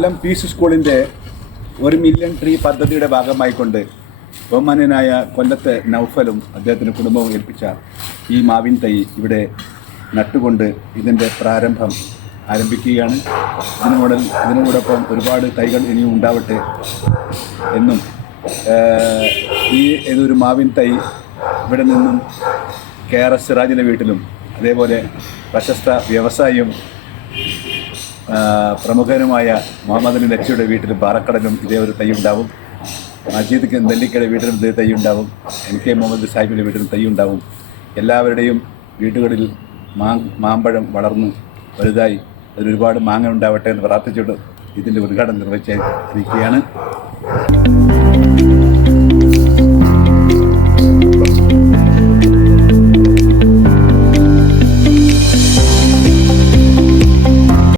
കൊല്ലം piece സ്കൂളിൻ്റെ 1,000,000 tree പദ്ധതിയുടെ ഭാഗമായിക്കൊണ്ട് ബഹുമാന്യനായ കൊല്ലത്തെ നൗഫലും അദ്ദേഹത്തിൻ്റെ കുടുംബവും ഏൽപ്പിച്ച ഈ മാവിൻ തൈ ഇവിടെ നട്ടുകൊണ്ട് ഇതിൻ്റെ പ്രാരംഭം ആരംഭിക്കുകയാണ്. ഇതിനോടൊപ്പം ഒരുപാട് തൈകൾ ഇനിയും ഉണ്ടാവട്ടെ എന്നും ഇതൊരു മാവിൻ തൈ ഇവിടെ നിന്നും KRS സിറാജിൻ്റെ വീട്ടിലും അതേപോലെ പ്രശസ്ത വ്യവസായിയും പ്രമുഖനുമായ മുഹമ്മദ് അലി ലക്ഷ്യയുടെ വീട്ടിലും പാറക്കടലും ഇതേ ഒരു തൈ ഉണ്ടാവും. മജീദ് നെല്ലിക്കയുടെ വീട്ടിലും ഇതേ തൈ ഉണ്ടാവും. NK മുഹമ്മദ് സാഹിബിൻ്റെ വീട്ടിലും തൈ ഉണ്ടാവും. എല്ലാവരുടെയും വീടുകളിൽ മാമ്പഴം വളർന്ന് വലുതായി അതിലൊരുപാട് മാങ്ങ ഉണ്ടാവട്ടെ എന്ന് പ്രാർത്ഥിച്ചുകൊണ്ട് ഇതിൻ്റെ ഉദ്ഘാടനം നിർവഹിച്ചിരിക്കുകയാണ്.